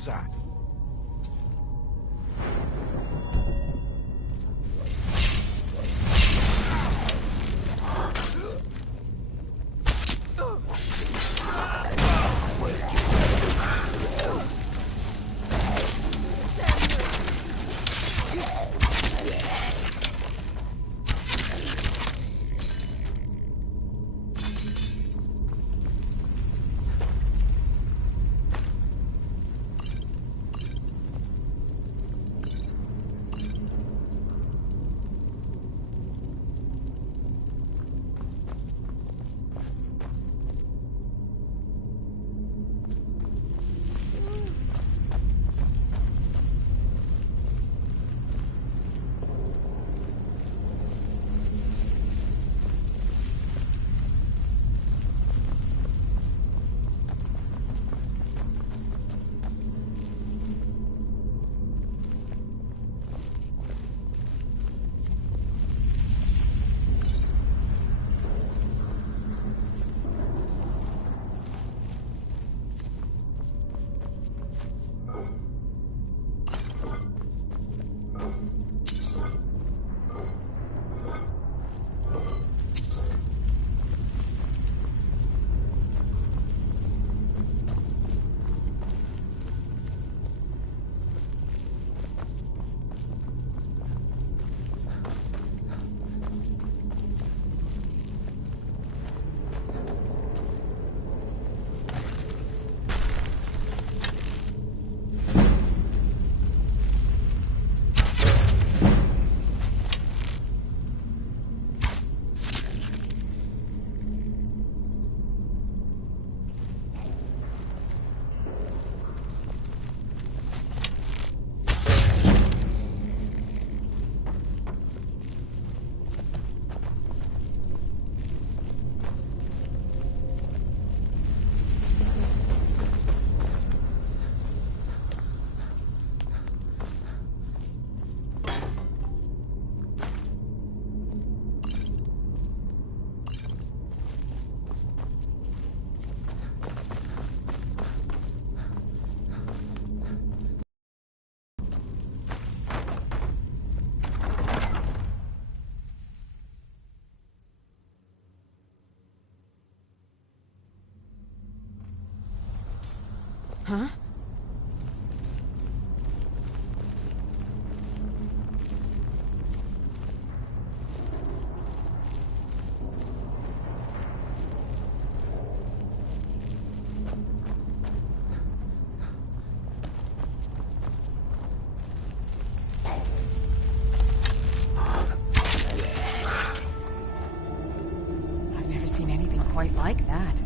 was that? Huh? I've never seen anything quite like that.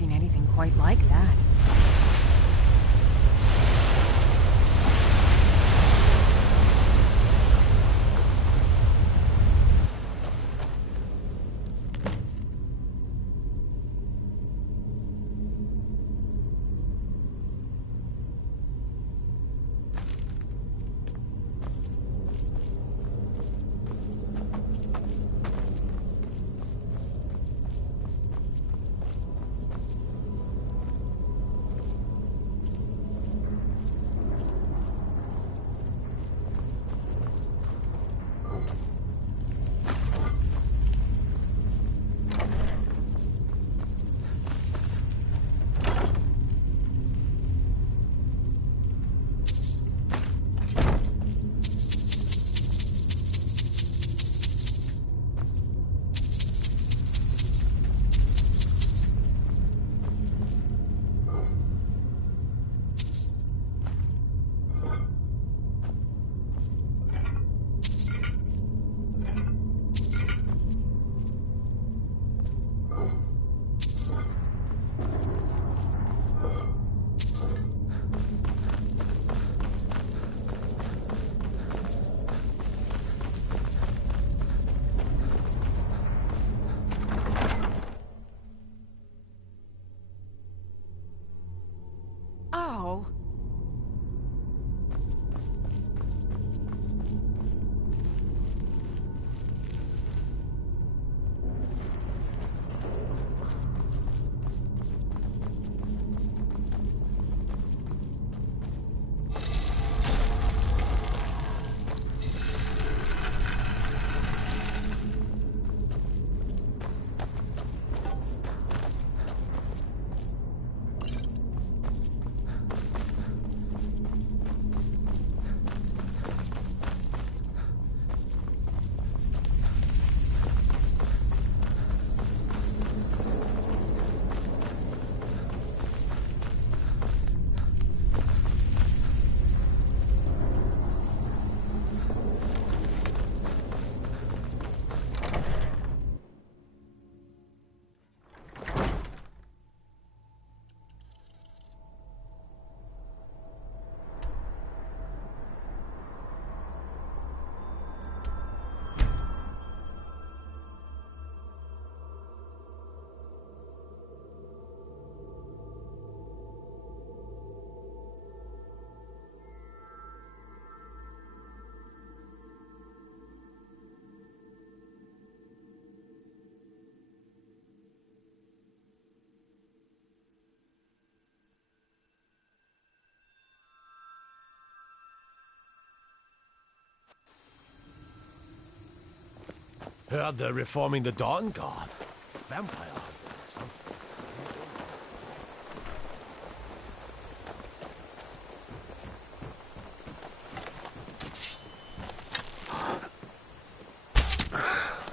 seen anything quite like that. Oh. Heard they're reforming the Dawn Guard. Vampire hunters or something.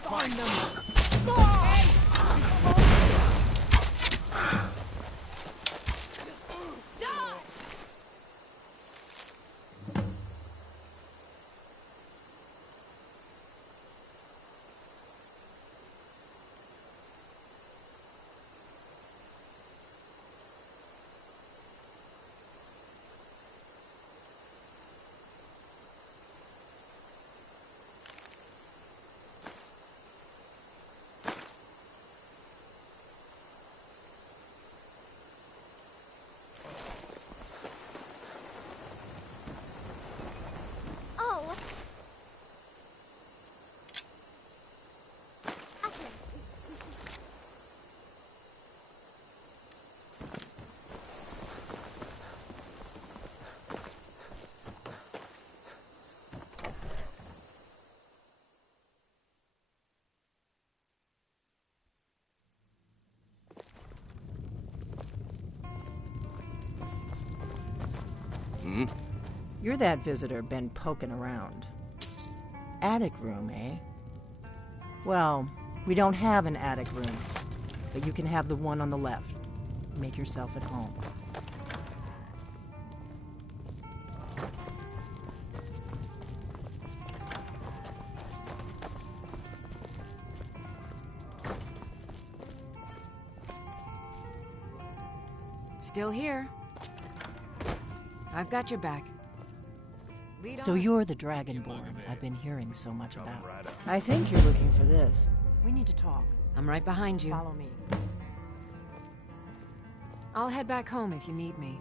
Find them! You're that visitor been poking around. Attic room, eh? Well, we don't have an attic room, but you can have the one on the left. Make yourself at home. Still here. I've got your back. Lead So on. you're the Dragonborn I've been hearing so much about. I think you're looking for this. We need to talk. I'm right behind you. Follow me. I'll head back home if you need me.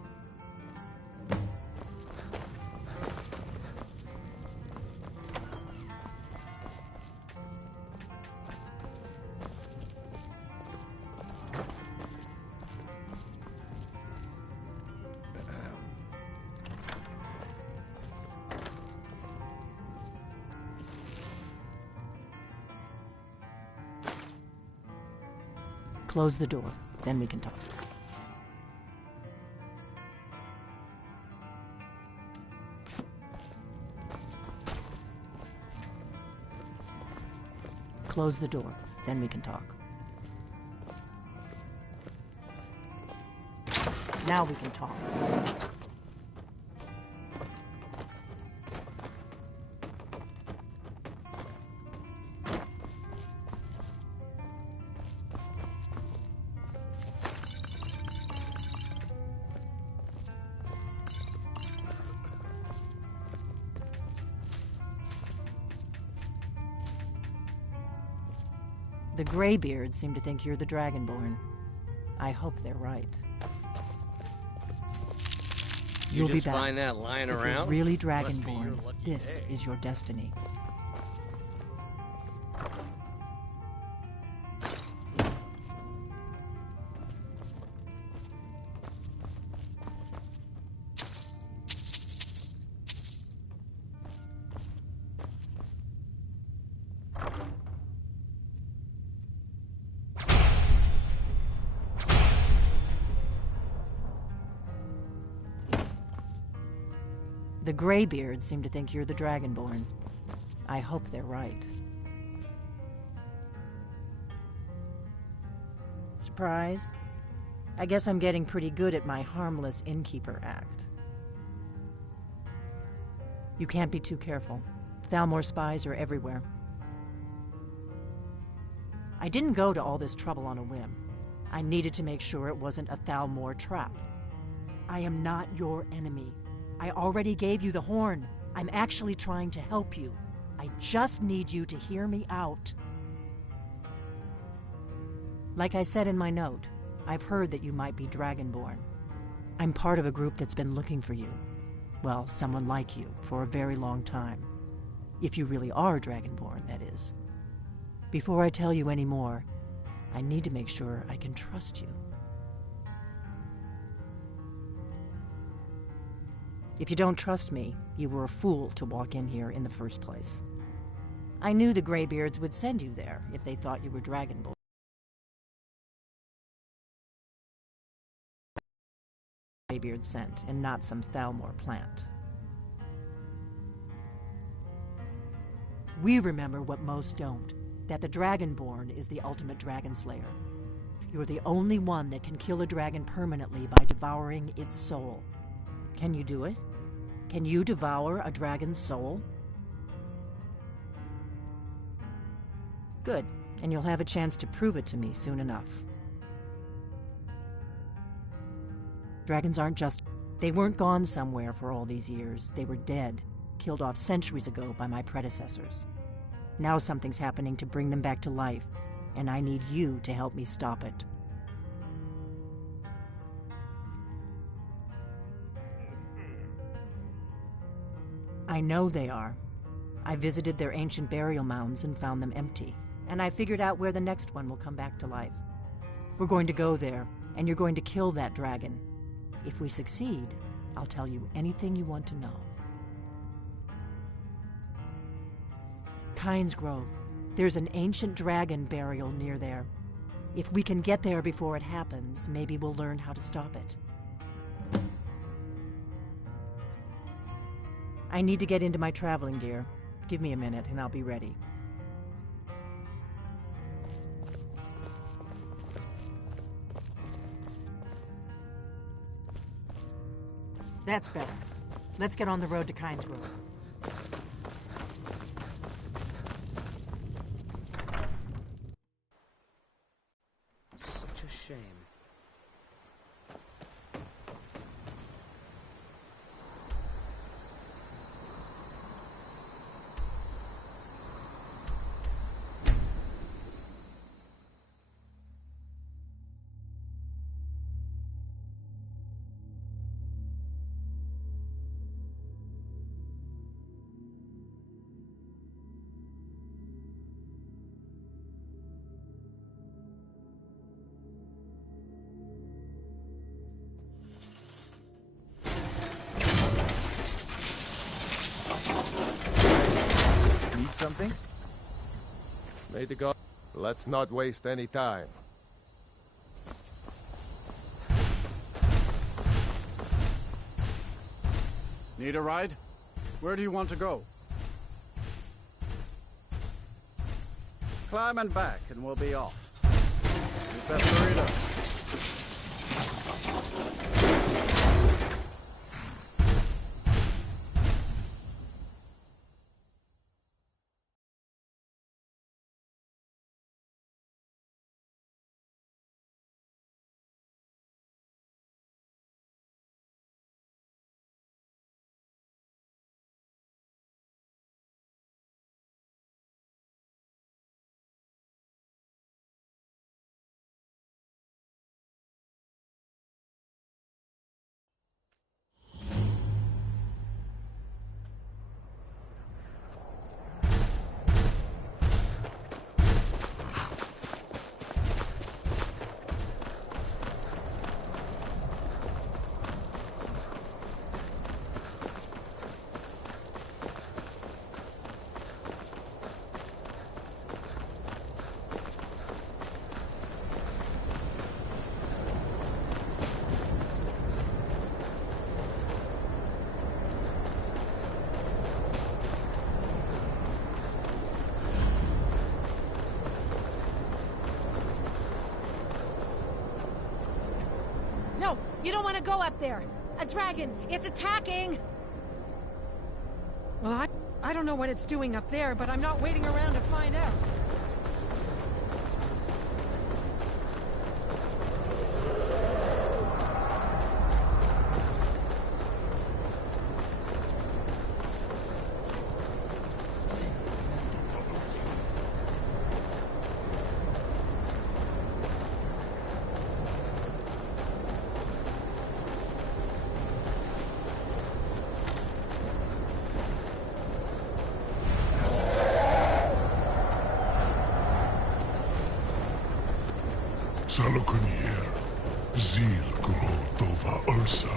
Close the door, then we can talk. Close the door, then we can talk. Now we can talk. The Greybeards seem to think you're the Dragonborn. I hope they're right. You'll be just back. find that lying If around? you're really Must be your Dragonborn, lucky this day. is your destiny. The Greybeards seem to think you're the Dragonborn. I hope they're right. Surprised? I guess I'm getting pretty good at my harmless innkeeper act. You can't be too careful. Thalmor spies are everywhere. I didn't go to all this trouble on a whim. I needed to make sure it wasn't a Thalmor trap. I am not your enemy. I already gave you the horn. I'm actually trying to help you. I just need you to hear me out. Like I said in my note, I've heard that you might be Dragonborn. I'm part of a group that's been looking for you. Well, someone like you, for a very long time. If you really are Dragonborn, that is. Before I tell you any more, I need to make sure I can trust you. If you don't trust me, you were a fool to walk in here in the first place. I knew the Greybeards would send you there if they thought you were Dragonborn. Greybeard sent, and not some Thalmor plant. We remember what most don't, that the Dragonborn is the ultimate dragon slayer. You're the only one that can kill a dragon permanently by devouring its soul. Can you do it? Can you devour a dragon's soul? Good, and you'll have a chance to prove it to me soon enough. Dragons aren't just... They weren't gone somewhere for all these years. They were dead, killed off centuries ago by my predecessors. Now something's happening to bring them back to life, and I need you to help me stop it. I know they are. I visited their ancient burial mounds and found them empty, and I figured out where the next one will come back to life. We're going to go there, and you're going to kill that dragon. If we succeed, I'll tell you anything you want to know. Kynes Grove. There's an ancient dragon burial near there. If we can get there before it happens, maybe we'll learn how to stop it. I need to get into my traveling gear. Give me a minute and I'll be ready. That's better. Let's get on the road to Kynes Grove. Such a shame. May the god... Let's not waste any time. Need a ride? Where do you want to go? Climb and back, and we'll be off. You best hurry it up. No, you don't want to go up there. A dragon, it's attacking! Well, I don't know what it's doing up there, but I'm not waiting around to find out. Salokonier, Zil Grotova Ursa.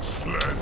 Sled.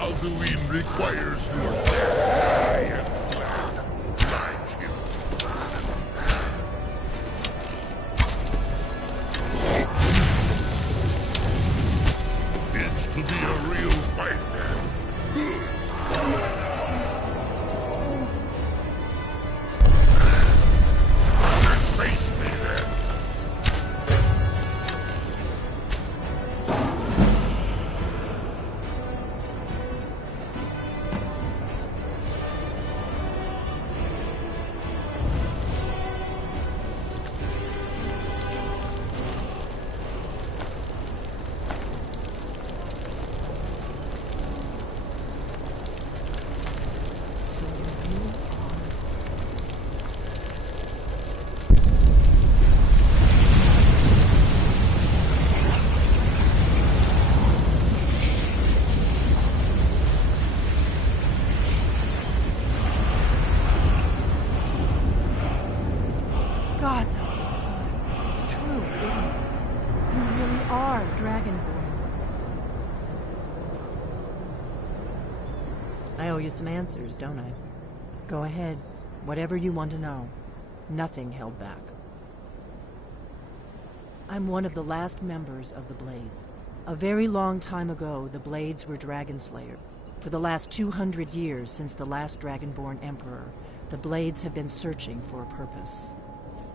Alduin requires your death. I am glad to oblige him. It's to be a real fight then. Good. Face me then. Gods, it's true, isn't it? You really are Dragonborn. I owe you some answers, don't I? Go ahead. Whatever you want to know. Nothing held back. I'm one of the last members of the Blades. A very long time ago, the Blades were Dragon Slayer. For the last 200 years since the last Dragonborn Emperor, the Blades have been searching for a purpose.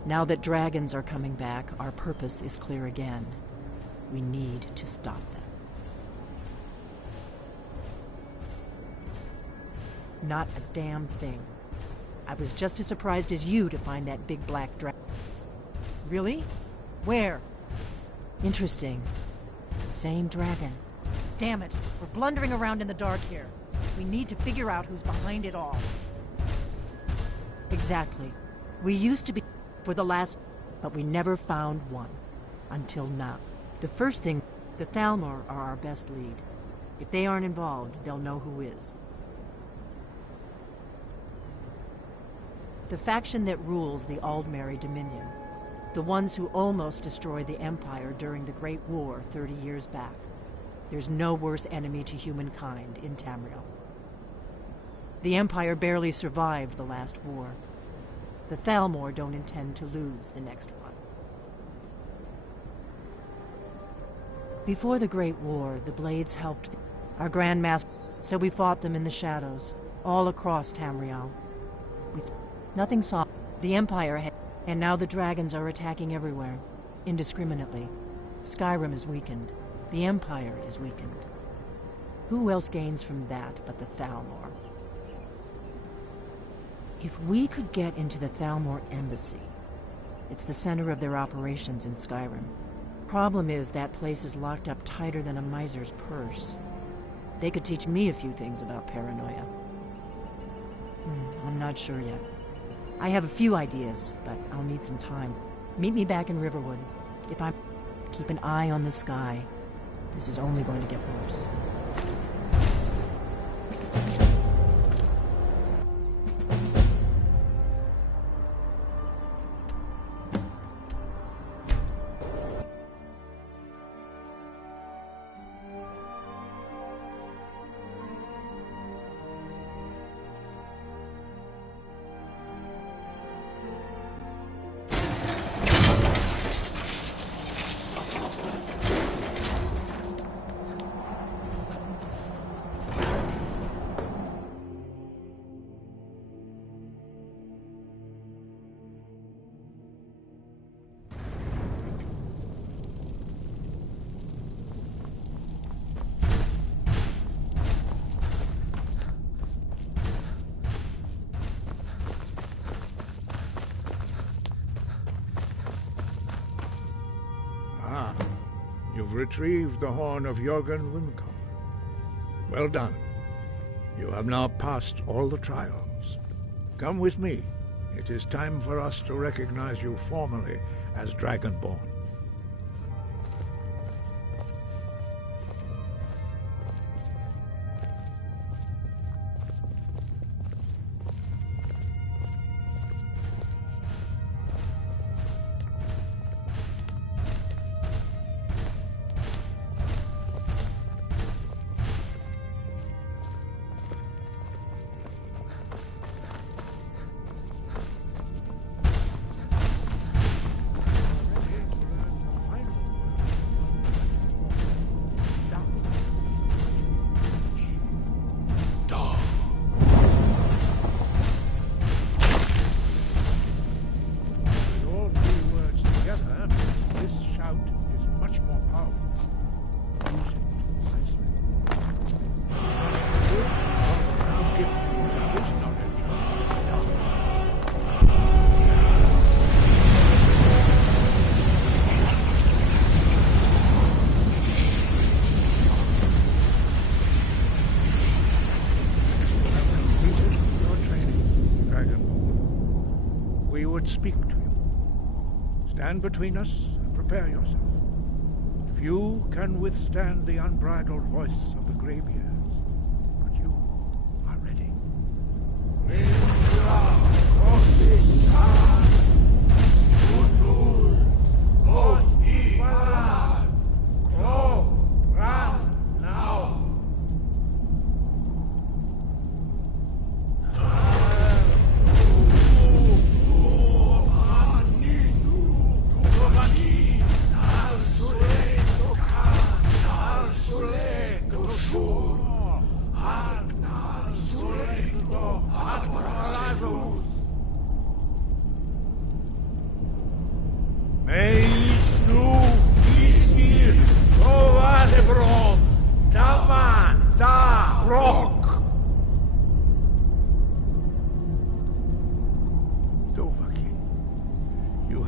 Now that dragons are coming back, our purpose is clear again. We need to stop them. Not a damn thing. I was just as surprised as you to find that big black dragon. Really? Where? Interesting. Same dragon. Damn it, we're blundering around in the dark here. We need to figure out who's behind it all. Exactly. We used to be for the last, but we never found one. Until now. The first thing, the Thalmor are our best lead. If they aren't involved, they'll know who is. The faction that rules the Aldmeri Dominion. The ones who almost destroyed the Empire during the Great War 30 years back. There's no worse enemy to humankind in Tamriel. The Empire barely survived the last war. The Thalmor don't intend to lose the next one. Before the Great War, the Blades helped our Grandmaster, so we fought them in the shadows, all across Tamriel. Nothing saw the Empire had, and now the dragons are attacking everywhere, indiscriminately. Skyrim is weakened. The Empire is weakened. Who else gains from that but the Thalmor? If we could get into the Thalmor embassy, it's the center of their operations in Skyrim. Problem is, that place is locked up tighter than a miser's purse. They could teach me a few things about paranoia. I'm not sure yet. I have a few ideas, but I'll need some time. Meet me back in Riverwood. If I'm... Keep an eye on the sky. This is only going to get worse. You've retrieved the horn of Jörgen Wimcom. Well done. You have now passed all the trials. Come with me. It is time for us to recognize you formally as Dragonborn. Speak to you. Stand between us and prepare yourself. Few can withstand the unbridled voice of the graybeards, but you are ready.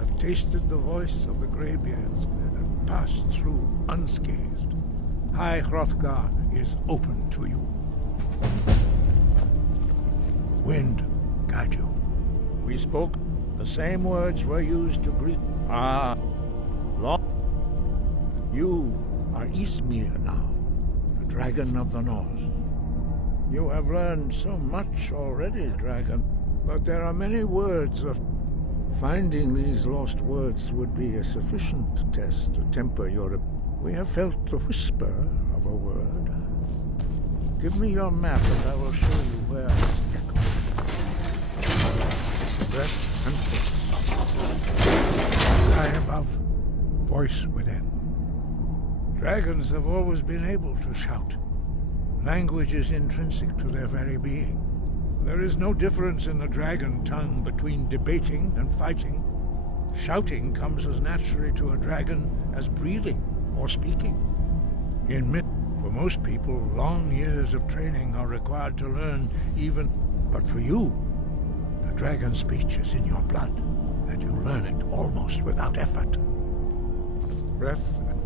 have tasted the voice of the Greybeards and passed through unscathed. High Hrothgar is open to you. Wind guide you. We spoke. The same words were used to greet. You are Ismir now, the Dragon of the North. You have learned so much already, Dragon, but there are many words of... Finding these lost words would be a sufficient test to temper your... We have felt the whisper of a word. Give me your map and I will show you where it's echoed. Breath and force. Sky above, voice within. Dragons have always been able to shout. Language is intrinsic to their very being. There is no difference in the dragon tongue between debating and fighting. Shouting comes as naturally to a dragon as breathing or speaking. For most people, long years of training are required to learn even... But for you, the dragon speech is in your blood, and you learn it almost without effort. Breath and